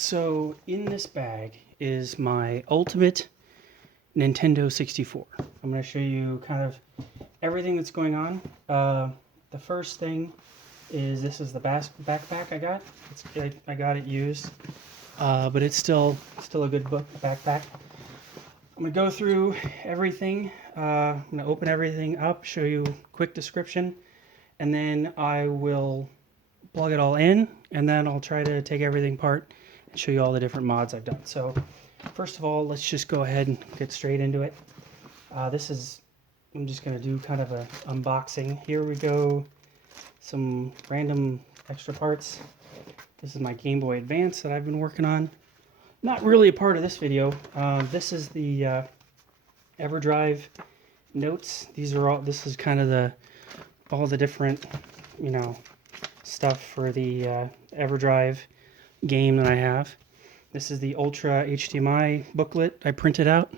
So in this bag is my ultimate Nintendo 64. I'm going to show you kind of everything that's going on. The first thing is this is the backpack I got. I got it used, but it's still a good backpack. I'm going to go through everything. I'm going to open everything up, show you a quick description, and then I will plug it all in, and then I'll try to take everything apart and show you all the different mods I've done. So first of all, let's just go ahead and get straight into it. I'm just going to do kind of an unboxing. Here we go, some random extra parts. This is my Game Boy Advance that I've been working on. Not really a part of this video. This is the EverDrive notes. This is kind of all the different, stuff for the EverDrive game that I have. This is the Ultra HDMI booklet I printed out.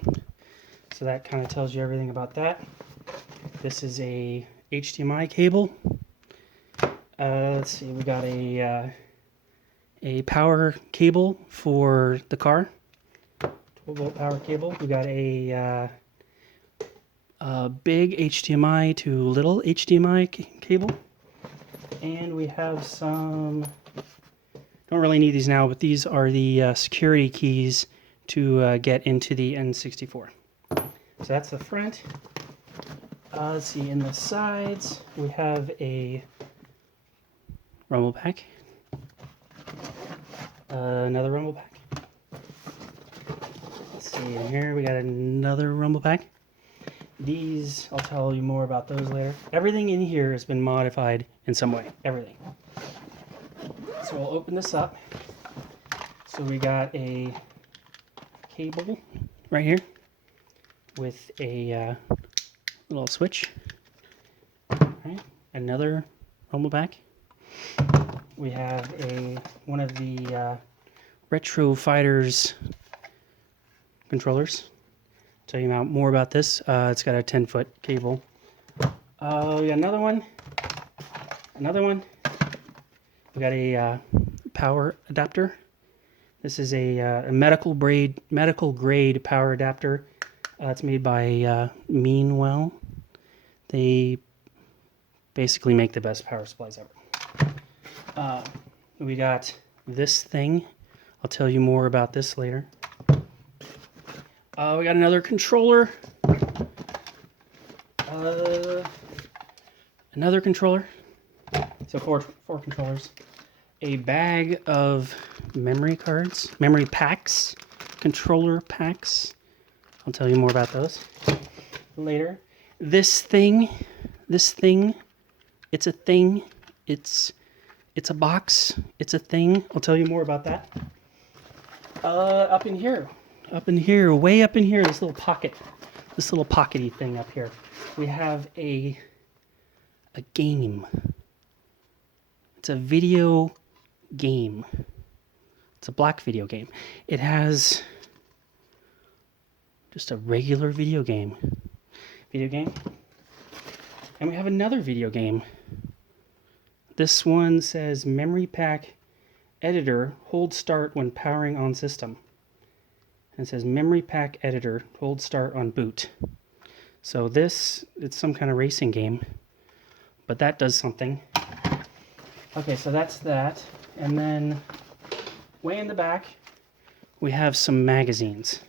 So that kind of tells you everything about that. This is a HDMI cable. Let's see, we got a power cable for the car. 12-volt power cable. We got a big HDMI to little HDMI cable. And we have some, don't really need these now, but these are the security keys to get into the N64. So that's the front. Let's see, in the sides, we have a rumble pack. Another rumble pack. Let's see, in here we got another rumble pack. These, I'll tell you more about those later. Everything in here has been modified in some way. Everything. So we'll open this up. So we got a cable right here with a little switch. Right. Another rumble pack. We have one of the Retro Fighters controllers. Tell you more about this. It's got a 10-foot cable. We got another one. We got a power adapter. This is a medical grade power adapter. It's made by Meanwell. They basically make the best power supplies ever. We got this thing. I'll tell you more about this later. We got another controller. Another controller. So four controllers. A bag of memory packs, controller packs. I'll tell you more about those later. This thing, it's a thing. It's a box. It's a thing. I'll tell you more about that. Up in here, way up in here, this little pockety thing up here. We have a game. It's a video game. It's a black video game. It has just a regular video game. And we have another video game. This one says Memory Pack Editor, hold start when powering on system. And it says Memory Pack Editor, hold start on boot. So it's some kind of racing game, but that does something. Okay, so that's that. And then way in the back, we have some magazines.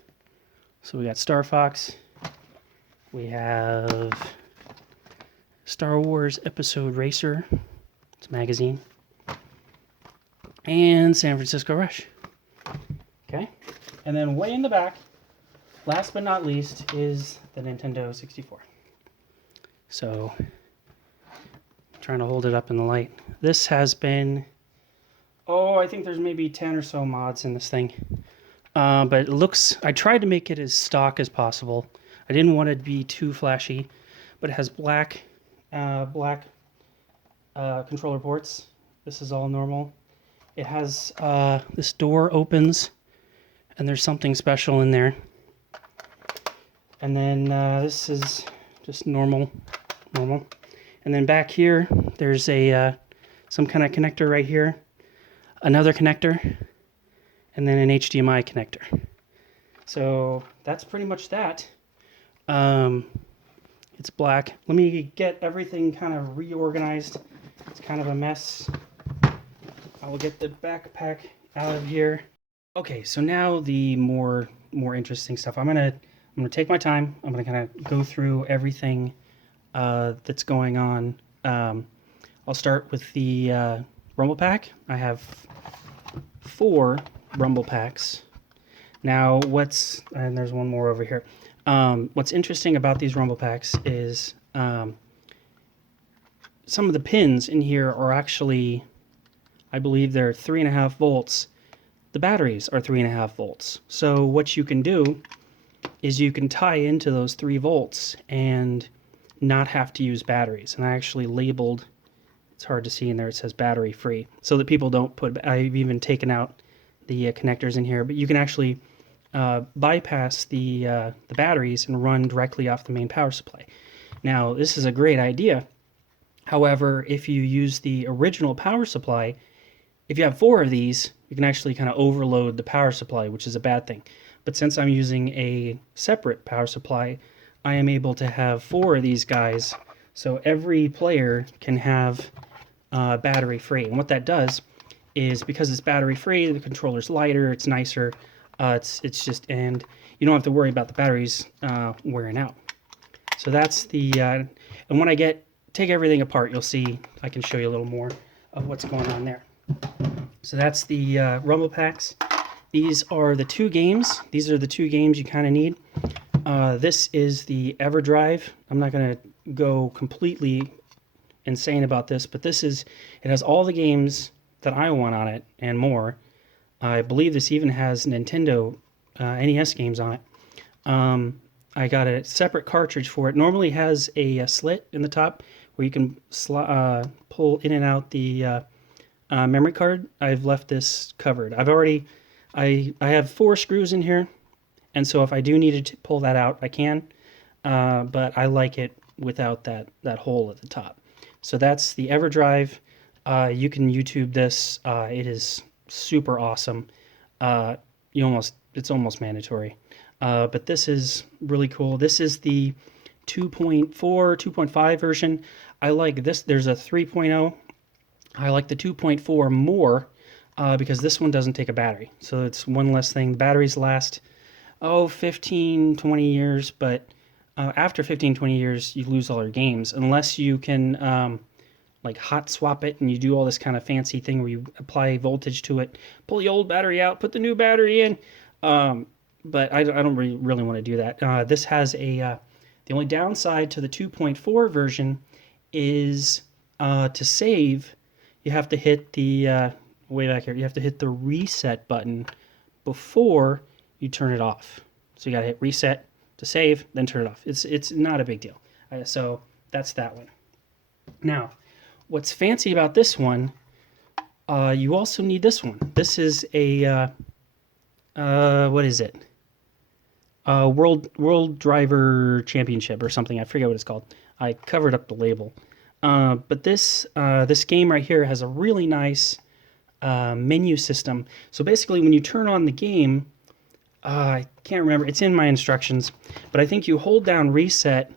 So we got Star Fox. We have Star Wars Episode Racer. It's a magazine. And San Francisco Rush. Okay. And then way in the back, last but not least, is the Nintendo 64. So, I'm trying to hold it up in the light. This has been, I think there's maybe 10 or so mods in this thing. But it looks, I tried to make it as stock as possible. I didn't want it to be too flashy, but it has black controller ports. This is all normal. It has, this door opens, and there's something special in there. And then this is just normal. And then back here, there's some kind of connector right here. Another connector. and then an HDMI connector. So that's pretty much that. It's black. Let me get everything kind of reorganized. It's kind of a mess. I will get the backpack out of here. Okay, so now the more interesting stuff. I'm gonna take my time. I'm gonna kind of go through everything that's going on. I'll start with the Rumble Pack. I have 4 Rumble Packs. Now, and there's one more over here. What's interesting about these Rumble Packs is some of the pins in here are actually, I believe they're 3.5 volts. The batteries are 3.5 volts. So what you can do is you can tie into those 3 volts and not have to use batteries. And I actually labeled, it's hard to see in there, it says battery free, so that people don't put, I've even taken out the connectors in here, but you can actually bypass the batteries and run directly off the main power supply. Now, this is a great idea. However, if you use the original power supply, if you have 4 of these, you can actually kind of overload the power supply, which is a bad thing. But since I'm using a separate power supply, I am able to have 4 of these guys, so every player can have battery free. And what that does is, because it's battery free, the controller's lighter, it's nicer, it's just, and you don't have to worry about the batteries wearing out. So that's the, and when I take everything apart, you'll see, I can show you a little more of what's going on there. So that's the Rumble Packs. These are the 2 games. These are the 2 games you kind of need. This is the EverDrive. I'm not going to go completely insane about this, but it has all the games that I want on it and more. I believe this even has Nintendo NES games on it. I got a separate cartridge for it. Normally has a slit in the top where you can pull in and out the memory card. I've left this covered. I have 4 screws in here, and so if I do need to pull that out, I can. But I like it without that hole at the top. So that's the EverDrive. You can YouTube this. It is super awesome. It's almost mandatory. But this is really cool. This is the 2.4, 2.5 version. I like this. There's a 3.0. I like the 2.4 more because this one doesn't take a battery. So it's one less thing. The batteries last, 15, 20 years, but after 15, 20 years, you lose all your games unless you can like hot swap it and you do all this kind of fancy thing where you apply voltage to it, pull the old battery out, put the new battery in. But I don't really want to do that. This has the only downside to the 2.4 version is to save, you have to hit the, way back here, you have to hit the reset button before you turn it off. So you got to hit reset to save, then turn it off. It's not a big deal. So that's that one. Now, what's fancy about this one, you also need this one. This is a, what is it? World Driver Championship or something. I forget what it's called. I covered up the label. But this game right here has a really nice menu system. So basically, when you turn on the game, I can't remember. It's in my instructions, but I think you hold down reset.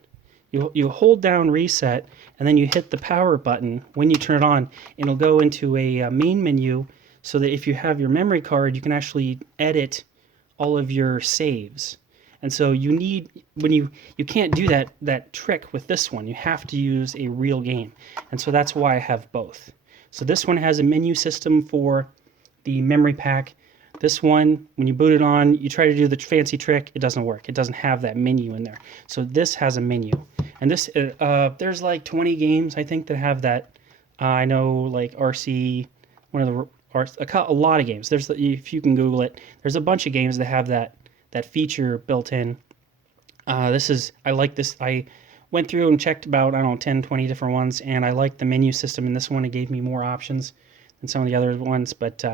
You hold down reset, and then you hit the power button when you turn it on, and it'll go into a main menu. So that if you have your memory card, you can actually edit all of your saves. And so you can't do that trick with this one. You have to use a real game. And so that's why I have both. So this one has a menu system for the memory pack. This one, when you boot it on, you try to do the fancy trick, it doesn't work. It doesn't have that menu in there. So this has a menu. And this, there's like 20 games, I think, that have that. I know, like RC, a lot of games. If you can Google it, there's a bunch of games that have that feature built in. I like this. I went through and checked about, 10, 20 different ones, and I like the menu system in this one. It gave me more options than some of the other ones, but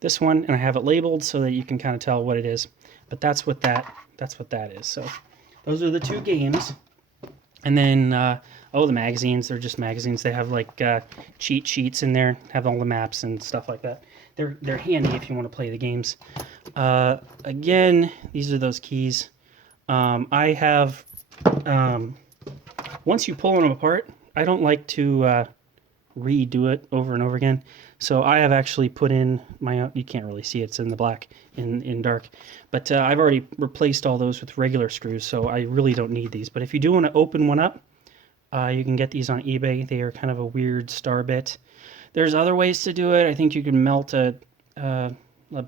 this one, and I have it labeled so that you can kind of tell what it is. But that's what that is. So those are the 2 games. And then, the magazines, they're just magazines. They have like cheat sheets in there, have all the maps and stuff like that. they're handy if you want to play the games. Again, these are those keys. I have once you pull them apart, I don't like to redo it over and over again. So I have actually put in my own, you can't really see it's in the black, in dark, but I've already replaced all those with regular screws, so I really don't need these. But if you do want to open one up, you can get these on eBay. They are kind of a weird star bit. There's other ways to do it. I think you can melt a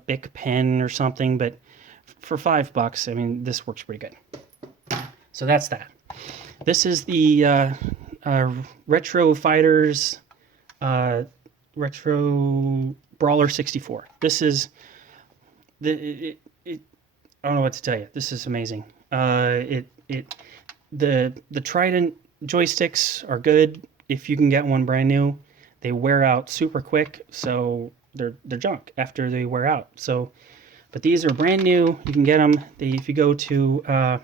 Bic pen or something, but for $5, I mean, this works pretty good. So that's that. This is the Retro Fighters Retro Brawler 64. This is I don't know what to tell you. This is amazing. The Trident joysticks are good if you can get one brand new. They wear out super quick, so they're junk after they wear out. So, but these are brand new. You can get them. If you go to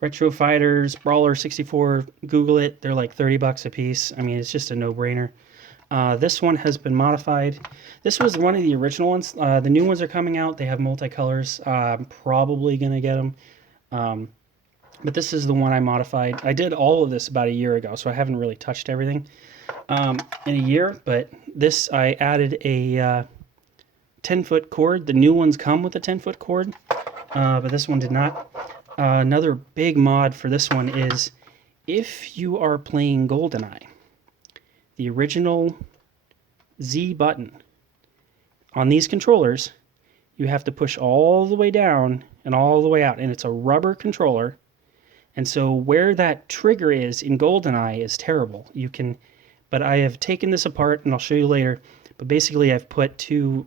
Retro Fighters Brawler 64, Google it. They're like $30 a piece. I mean, it's just a no-brainer. This one has been modified. This was one of the original ones. The new ones are coming out. They have multicolors. I'm probably going to get them. But this is the one I modified. I did all of this about a year ago, so I haven't really touched everything in a year. But this, I added a 10-foot cord. The new ones come with a 10-foot cord, but this one did not. Another big mod for this one is if you are playing GoldenEye, the original Z button on these controllers, you have to push all the way down and all the way out, and it's a rubber controller. And so where that trigger is in GoldenEye is terrible. But I have taken this apart, and I'll show you later. But basically, I've put two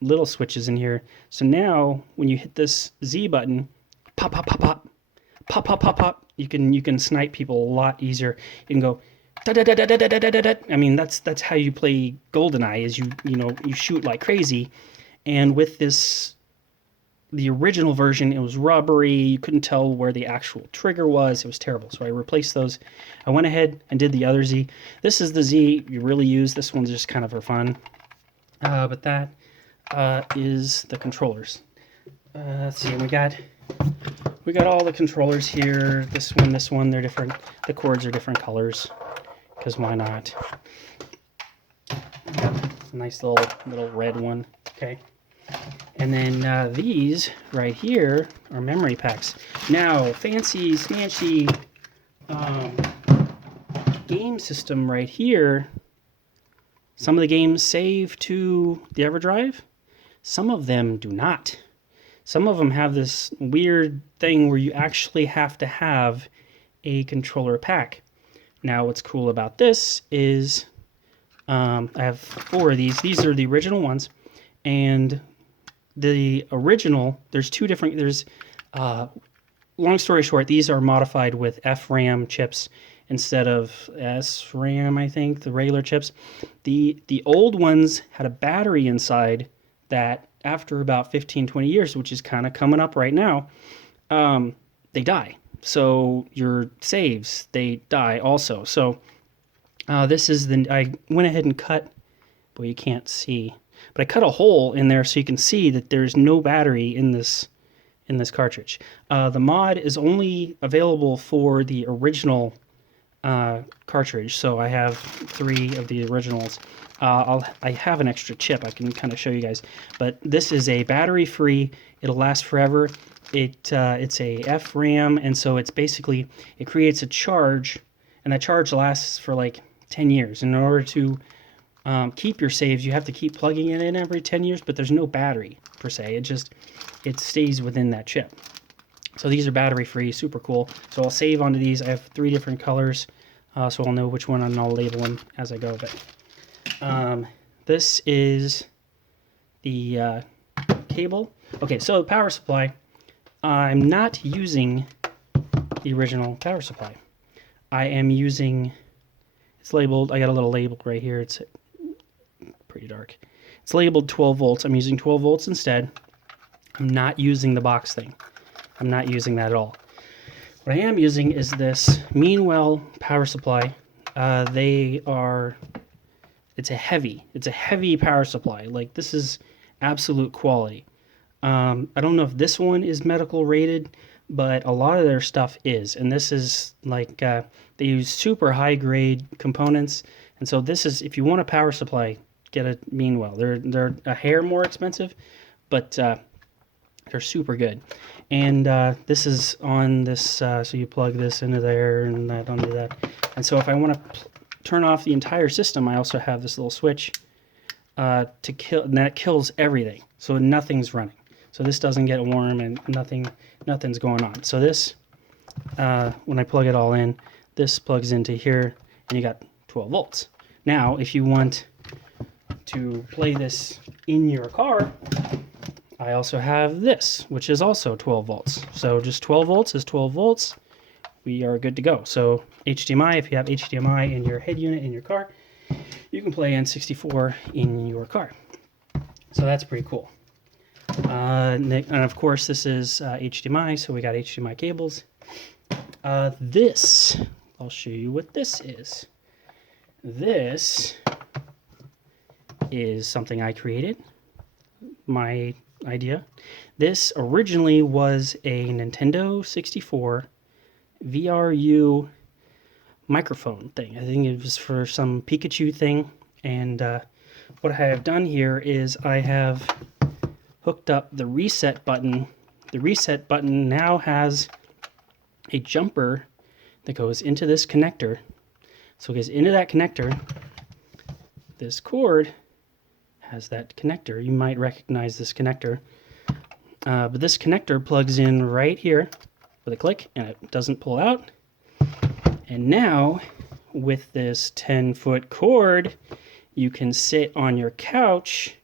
little switches in here. So now, when you hit this Z button, pop, pop, pop, pop, pop, pop, pop, pop. You can snipe people a lot easier. You can go da da da da da da da da da. I mean, that's how you play GoldenEye. Is you shoot like crazy. And with this, the original version, it was rubbery. You couldn't tell where the actual trigger was. It was terrible. So I replaced those. I went ahead and did the other Z. This is the Z you really use. This one's just kind of for fun. But that is the controllers. Let's see. We got all the controllers here. This one, they're different. The cords are different colors, because why not? Got a nice little red one. Okay. And then these right here are memory packs. Now, fancy, smancy game system right here. Some of the games save to the EverDrive. Some of them do not. Some of them have this weird thing where you actually have to have a controller pack. Now, what's cool about this is I have 4 of these. These are the original ones. And the original, there's 2 different, long story short, these are modified with FRAM chips instead of SRAM, I think, the regular chips. The old ones had a battery inside that after about 15-20 years, which is kind of coming up right now, they die. So your saves, they die also. So this is I went ahead and cut, boy, you can't see, but I cut a hole in there so you can see that there's no battery in this cartridge. The mod is only available for the original cartridge, so I have 3 of the originals. I have an extra chip I can kind of show you guys, but this is a battery-free. It'll last forever. It's a FRAM, and so it's basically, it creates a charge, and that charge lasts for like 10 years. And in order to keep your saves, you have to keep plugging it in every 10 years, but there's no battery per se. It stays within that chip. So these are battery-free, super cool. So I'll save onto these. I have 3 different colors, so I'll know which one, and I'll label them as I go. But this is the cable. Okay, so the power supply. I'm not using the original power supply. I am using, it's labeled, I got a little label right here. It's pretty dark. It's labeled 12 volts. I'm using 12 volts instead. I'm not using the box thing. I'm not using that at all. What I am using is this Meanwell power supply. They are it's a heavy power supply. Like, this is absolute quality. I don't know if this one is medical rated, but a lot of their stuff is. And this is like, they use super high grade components. And so this is, if you want a power supply, get a Meanwell. They're a hair more expensive, but they're super good. And this is on this, so you plug this into there and that onto that. And so if I want to turn off the entire system, I also have this little switch to kill, and that kills everything. So nothing's running. So this doesn't get warm and nothing's going on. So this, when I plug it all in, this plugs into here and you got 12 volts. Now, if you want to play this in your car, I also have this, which is also 12 volts. So just 12 volts is 12 volts. We are good to go. So HDMI, if you have HDMI in your head unit in your car, you can play N64 in your car. So that's pretty cool. And of course, this is HDMI, so we got HDMI cables. This, I'll show you what this is. This is something I created, my idea. This originally was a Nintendo 64 VRU microphone thing. I think it was for some Pikachu thing. And what I have done here is I have hooked up the reset button. The reset button now has a jumper that goes into this connector. So it goes into that connector. This cord has that connector. You might recognize this connector. But this connector plugs in right here with a click and it doesn't pull out. And now with this 10-foot cord, you can sit on your couch,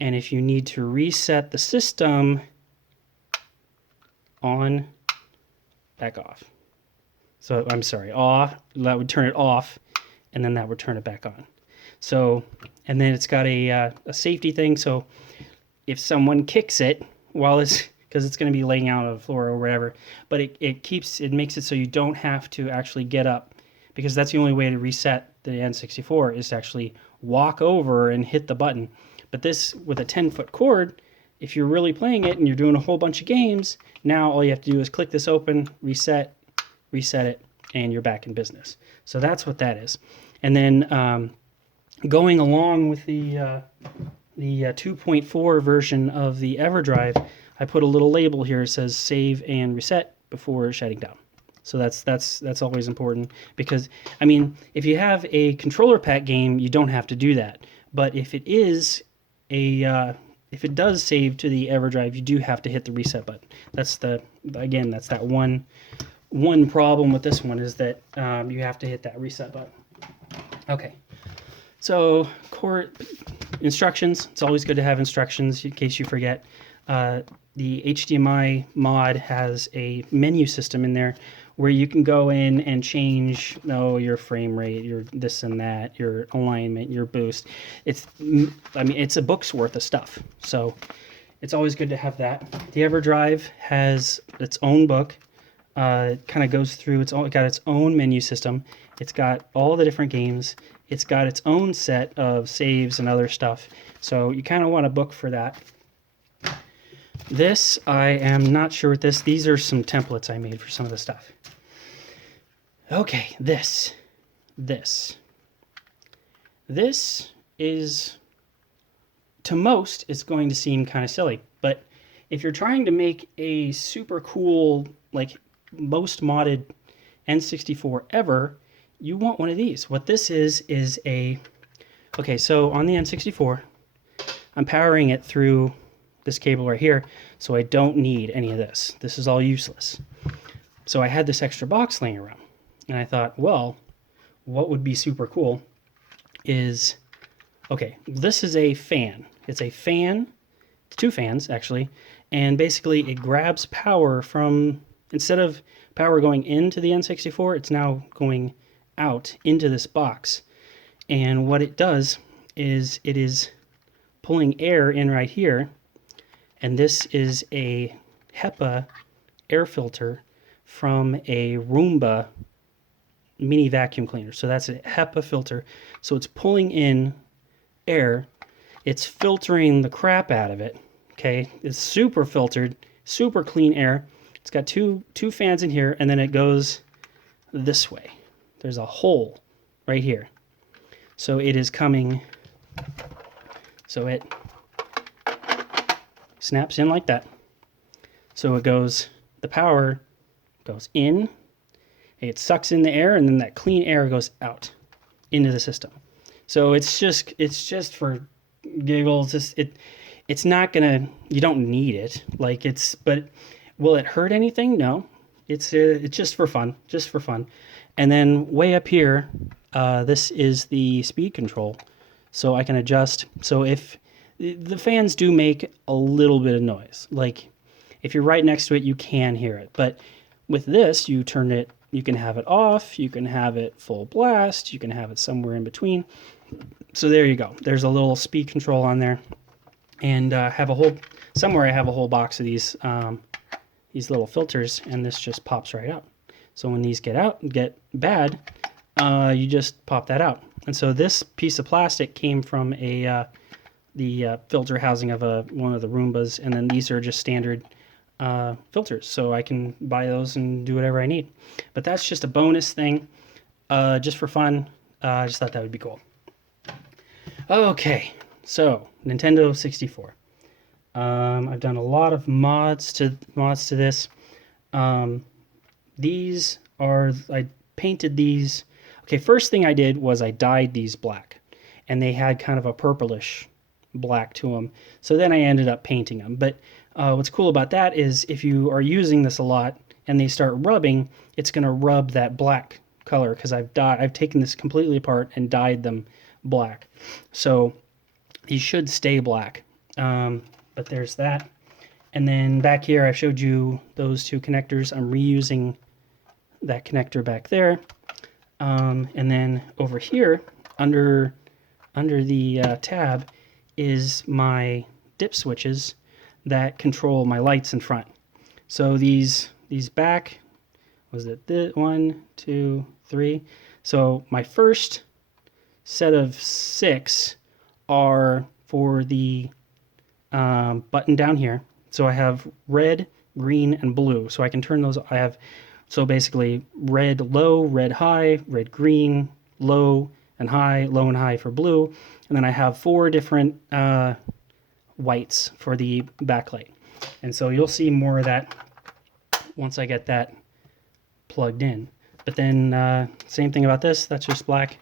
and if you need to reset the system, on, back off. So I'm sorry, off, that would turn it off, and then that would turn it back on. So, and then it's got a safety thing, so if someone kicks it while it's, because it's going to be laying out on the floor or whatever, but it makes it so you don't have to actually get up, because that's the only way to reset the N64 is to actually walk over and hit the button. But this, with a 10-foot cord, if you're really playing it and you're doing a whole bunch of games, now all you have to do is click this open, reset it, and you're back in business. So that's what that is. And then going along with the 2.4 version of the EverDrive, I put a little label here that says save and reset before shutting down. So that's always important, because I mean, if you have a controller pack game, you don't have to do that. But if it is if it does save to the EverDrive, you do have to hit the reset button. That's that one problem with this one, is that you have to hit that reset button. Okay. So core instructions. It's always good to have instructions in case you forget. The HDMI mod has a menu system in there where you can go in and change your frame rate, your this and that, your alignment, your boost. It's a book's worth of stuff. So it's always good to have that. The EverDrive has its own book. It kind of goes through, it got its own menu system. It's got all the different games. It's got its own set of saves and other stuff. So you kind of want a book for that. This, I am not sure what this, these are some templates I made for some of the stuff. Okay, this is, to most, it's going to seem kind of silly, but if you're trying to make a super cool, like most modded N64 ever, you want one of these. What this is okay, so on the N64, I'm powering it through this cable right here, so I don't need any of this. This is all useless. So I had this extra box laying around, and I thought, well, what would be super cool is, okay, this is a fan. It's a fan, it's two fans actually, and basically it grabs power from, instead of power going into the N64, it's now going out into this box. And what it does is it is pulling air in right here, and this is a HEPA air filter from a Roomba mini vacuum cleaner. So that's a HEPA filter. So it's pulling in air. It's filtering the crap out of it. Okay, it's super filtered, super clean air. It's got two fans in here, and then it goes this way. There's a hole right here. So it is coming, so it snaps in like that. So it goes, the power goes in, it sucks in the air, and then that clean air goes out into the system. So it's just for giggles. It's not gonna, you don't need it. Like but will it hurt anything? No. It's just for fun, And then way up here, this is the speed control. So I can adjust. So if the fans do make a little bit of noise, like if you're right next to it, you can hear it. But with this, you turn it, you can have it off, you can have it full blast, you can have it somewhere in between. So there you go. There's a little speed control on there. And somewhere I have a whole box of these little filters, and this just pops right out. So when these get bad, you just pop that out. And so this piece of plastic came from the filter housing of one of the Roombas, and then these are just standard filters. So I can buy those and do whatever I need. But that's just a bonus thing, just for fun. I just thought that would be cool. Okay, so Nintendo 64. I've done a lot of mods to this. These are, I painted these. Okay, first thing I did was I dyed these black, and they had kind of a purplish black to them. So then I ended up painting them. But what's cool about that is if you are using this a lot and they start rubbing, it's going to rub that black color, because I've taken this completely apart and dyed them black. So these should stay black. But there's that. And then back here I showed you those two connectors. I'm reusing that connector back there. And then over here under the tab is my dip switches that control my lights in front. So these back, was it the 1, 2, 3? So my first set of 6 are for the button down here. So I have red, green, and blue. So I can turn those. So basically red low, red high, red green, low and high for blue. And then I have 4 different whites for the backlight. And so you'll see more of that once I get that plugged in. But then same thing about this, that's just black.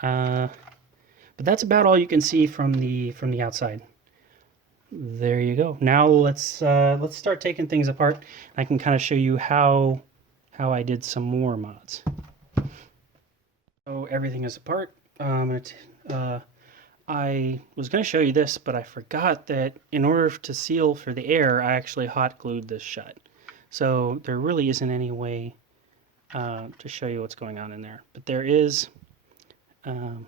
But that's about all you can see from the outside. There you go. Now let's start taking things apart. I can kind of show you how I did some more mods. So everything is apart. I was going to show you this, but I forgot that in order to seal for the air, I actually hot glued this shut. So there really isn't any way to show you what's going on in there. But there is, there's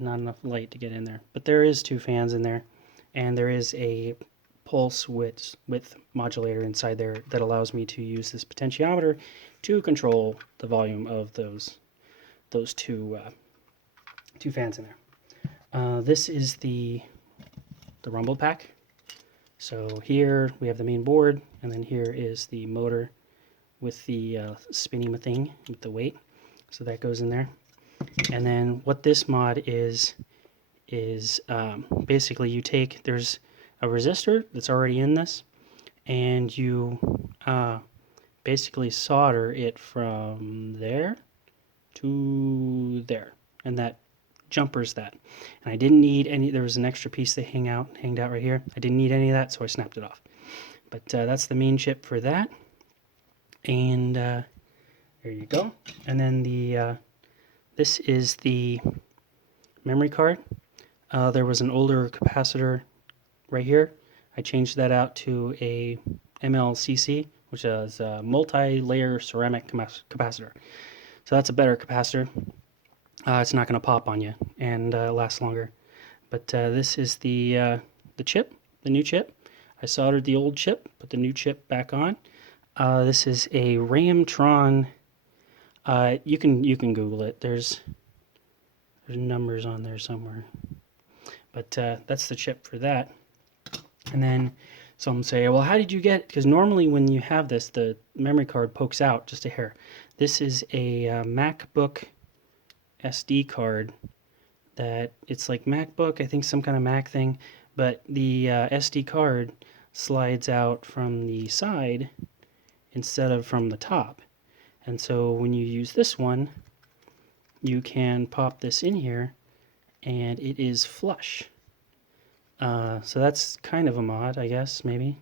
not enough light to get in there. But there is 2 fans in there, and there is a pulse width modulator inside there that allows me to use this potentiometer to control the volume of those two fans in there. This is the rumble pack. So here we have the main board, and then here is the motor with the spinning thing with the weight. So that goes in there. And then what this mod is basically you take, there's a resistor that's already in this, and you basically solder it from there to there, and that jumpers that. And I didn't need any, there was an extra piece that hanged out right here. I didn't need any of that, so I snapped it off. But that's the main chip for that. And there you go. And then the this is the memory card. There was an older capacitor right here. I changed that out to a MLCC, which is a multi-layer ceramic capacitor. So that's a better capacitor. It's not going to pop on you and last longer. But this is the chip, the new chip. I soldered the old chip, put the new chip back on. This is a Ramtron You can Google it. There's numbers on there somewhere. But that's the chip for that. And then some say, well, how did you get it? Because normally when you have this, the memory card pokes out just a hair. This is a MacBook SD card that it's like MacBook, I think some kind of Mac thing, but the SD card slides out from the side instead of from the top. And so when you use this one, you can pop this in here and it is flush. So that's kind of a mod, I guess, maybe.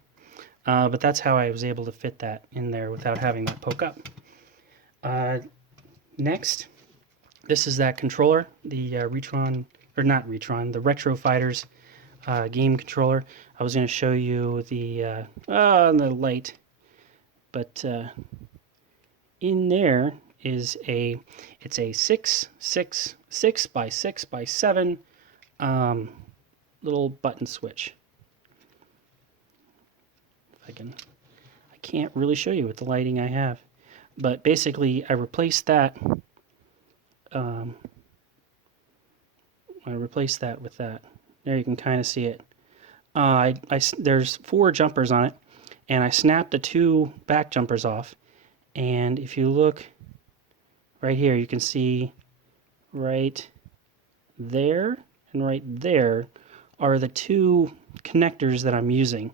But that's how I was able to fit that in there without having that poke up. Next, this is that controller, the Retron, or not Retron, the Retro Fighters game controller. I was going to show you the light, but in there is it's a 6 by 6 by 7 little button switch. If I can't really show you with the lighting I have, but basically I replaced that. I replaced that with that. There you can kind of see it. There's 4 jumpers on it, and I snapped the 2 back jumpers off. And if you look right here, you can see right there and right there are the 2 connectors that I'm using.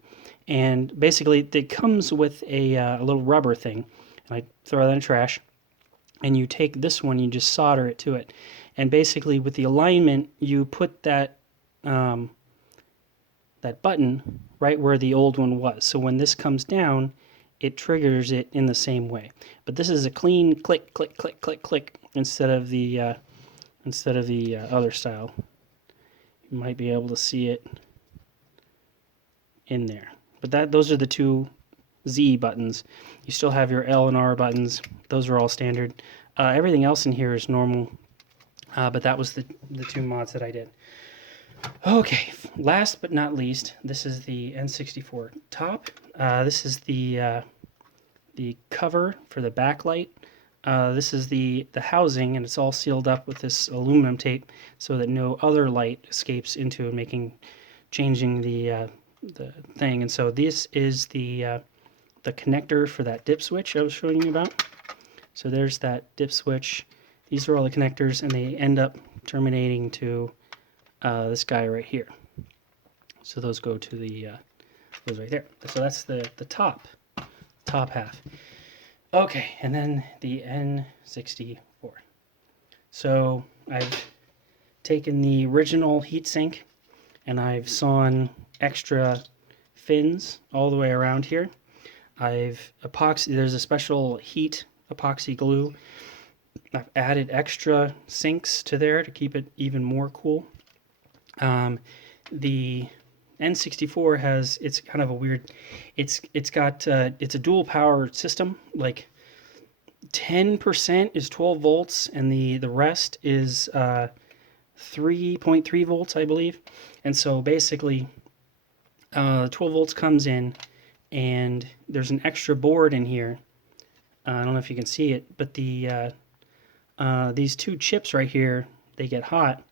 And basically it comes with a little rubber thing. And I throw that in the trash. And you take this one, you just solder it to it. And basically with the alignment, you put that that button right where the old one was. So when this comes down, it triggers it in the same way. But this is a clean click, click, click, click, click instead of the other style. You might be able to see it in there. But those are the 2 Z buttons. You still have your L and R buttons. Those are all standard. Everything else in here is normal. But that was the 2 mods that I did. Okay, last but not least, this is the N64 top. This is the cover for the backlight. This is the housing, and it's all sealed up with this aluminum tape so that no other light escapes into changing the thing. And so this is the connector for that dip switch I was showing you about. So there's that dip switch. These are all the connectors, and they end up terminating to this guy right here. So those go to those right there. So that's the top half. Okay, and then the N64. So I've taken the original heatsink and I've sawn extra fins all the way around here. There's a special heat epoxy glue. I've added extra sinks to there to keep it even more cool. The N64 it's kind of a weird, it's a dual power system. Like 10% is 12 volts and the rest is 3.3 volts, I believe. And so basically 12 volts comes in, and there's an extra board in here. I don't know if you can see it, but these 2 chips right here, they get hot.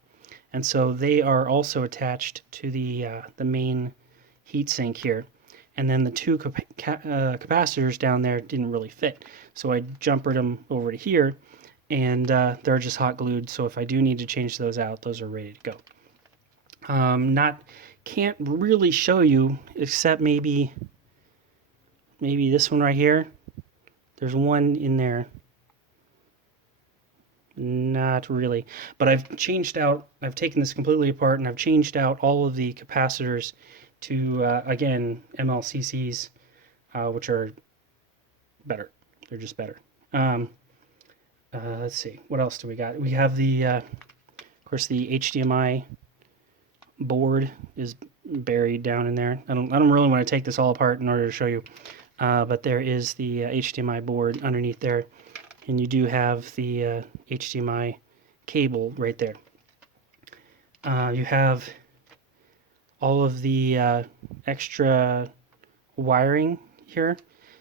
And so they are also attached to the main heatsink here. And then the 2 capacitors down there didn't really fit. So I jumpered them over to here, and they're just hot glued. So if I do need to change those out, those are ready to go. Can't really show you, except maybe this one right here. There's one in there. Not really, but I've taken this completely apart, and I've changed out all of the capacitors to, again, MLCCs, which are better. They're just better. Let's see, what else do we got? We have of course, the HDMI board is buried down in there. I don't really want to take this all apart in order to show you, but there is the HDMI board underneath there. And you do have the HDMI cable right there. You have all of the extra wiring here,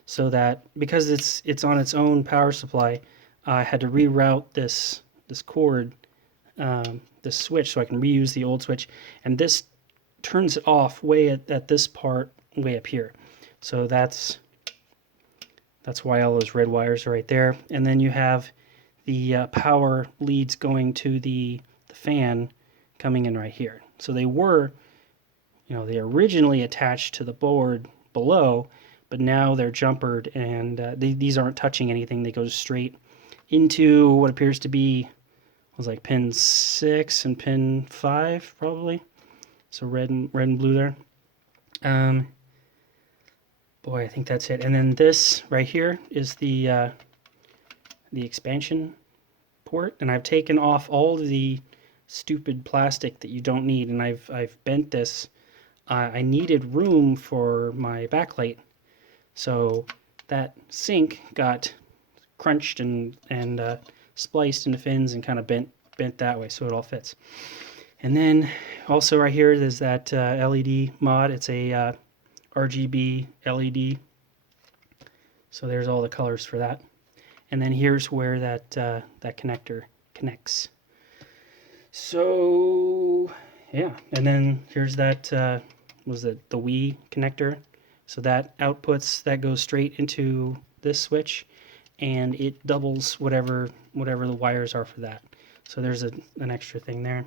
so that because it's on its own power supply, I had to reroute this cord, this switch, so I can reuse the old switch, and this turns it off way at this part way up here. So that's why all those red wires are right there. And then you have the power leads going to the fan coming in right here. So they were, they originally attached to the board below, but now they're jumpered, and these aren't touching anything. They go straight into what appears to be was like pin 6 and pin 5 probably. So red and blue there. Boy, I think that's it. And then this right here is the expansion port, and I've taken off all the stupid plastic that you don't need, and I've bent this. I needed room for my backlight, so that sink got crunched and spliced into fins and kind of bent that way, so it all fits. And then also right here there's that LED mod. It's a RGB LED. So there's all the colors for that. And then here's where that connector connects. So yeah, and then here's that was it the Wii connector. So that goes straight into this switch, and it doubles whatever the wires are for that. So there's an extra thing there.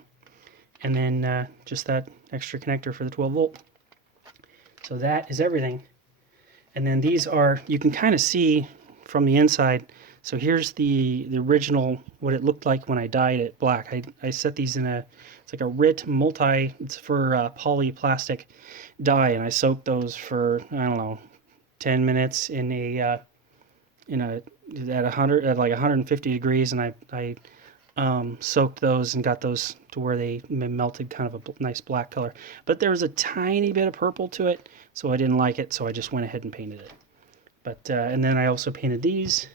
And then just that extra connector for the 12 volt. So that is everything. And then these are, you can kind of see from the inside. So here's the original, what it looked like when I dyed it black. I set these in it's like a RIT it's for polyplastic dye, and I soaked those for, I don't know, 10 minutes at 150 degrees, and I soaked those and got those to where they melted kind of a nice black color. But there was a tiny bit of purple to it, so I didn't like it, so I just went ahead and painted it. But and then I also painted these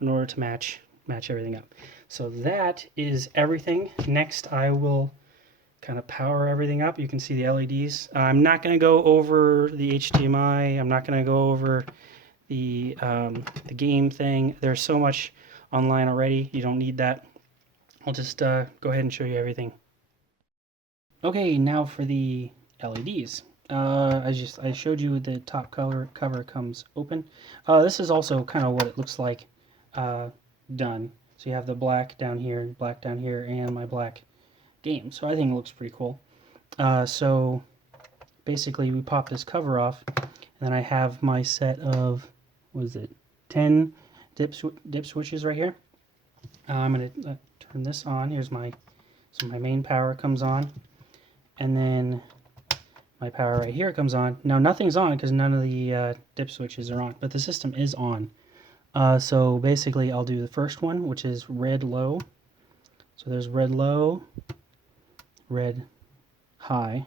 in order to match everything up. So that is everything. Next I will kind of power everything up. You can see the LEDs. I'm not going to go over the HDMI. I'm not going to go over the game thing. There's so much online already. You don't need that. I'll just go ahead and show you everything. Okay, now for the LEDs. I showed you the top cover comes open. This is also kind of what it looks like done. So you have the black down here, and my black game. So I think it looks pretty cool. So basically we pop this cover off, and then I have my set of, 10 dip switches right here. I'm going to turn this on. So my main power comes on, and then my power right here comes on. Now nothing's on because none of the dip switches are on, but the system is on. So basically I'll do the first one, which is red low. So there's red low, red high,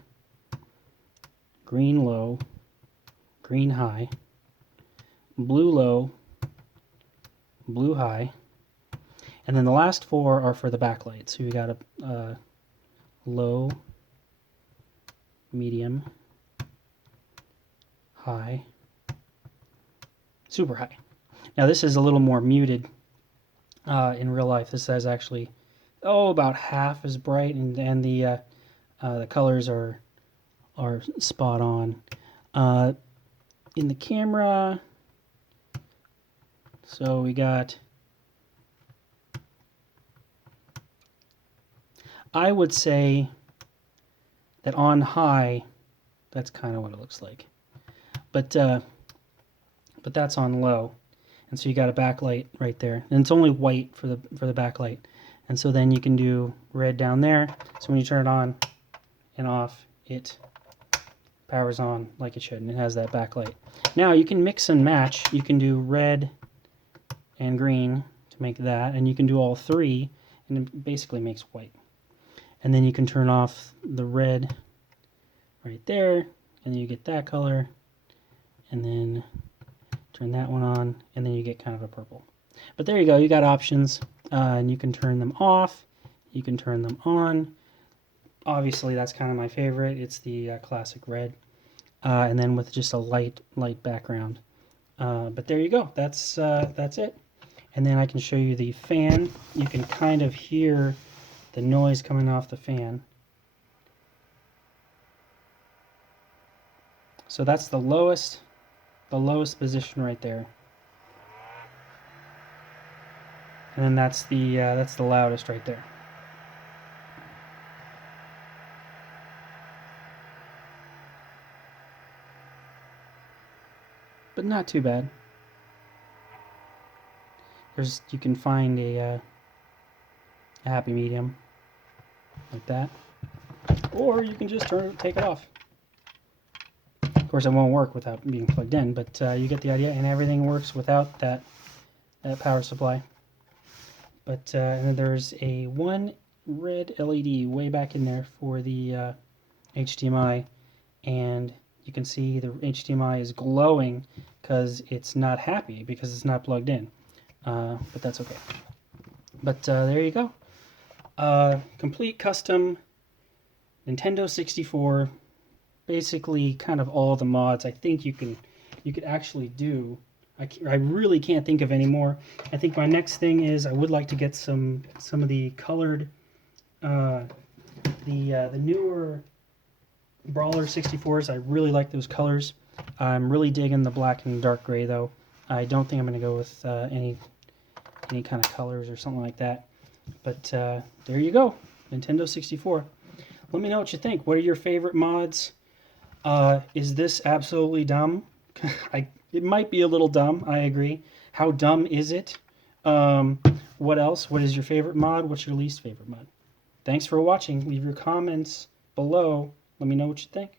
green low, green high, blue low, blue high, and then the last 4 are for the backlight. So you got a low, medium, high, super high. Now this is a little more muted in real life. This is actually about half as bright, and the colors are spot on. In the camera, so we got, I would say that on high, that's kind of what it looks like. But that's on low. And so you got a backlight right there. And it's only white for the backlight. And so then you can do red down there. So when you turn it on and off, it powers on like it should, and it has that backlight. Now you can mix and match. You can do red and green to make that, and you can do all 3, and it basically makes white. And then you can turn off the red right there, and then you get that color, and then turn that one on, and then you get kind of a purple. But there you go, you got options, and you can turn them off, you can turn them on. Obviously that's kind of my favorite. It's the classic red, and then with just a light background. But there you go, that's it. And then I can show you the fan. You can kind of hear the noise coming off the fan. So that's the lowest position right there. And then that's the loudest right there. But not too bad. You can find a happy medium like that, or you can just take it off. Of course, it won't work without being plugged in, but you get the idea, and everything works without that power supply. But and then there's one red LED way back in there for the HDMI, and you can see the HDMI is glowing because it's not happy because it's not plugged in. But that's okay. But there you go. Complete custom Nintendo 64. Basically, kind of all the mods I think you could actually do. I really can't think of any more. I think my next thing is I would like to get some of the colored, the newer Brawler 64s. I really like those colors. I'm really digging the black and dark gray though. I don't think I'm going to go with any kind of colors or something like that. But there you go, Nintendo 64. Let me know what you think. What are your favorite mods? Is this absolutely dumb? It might be a little dumb, I agree. How dumb is it? What else? What is your favorite mod? What's your least favorite mod? Thanks for watching. Leave your comments below. Let me know what you think.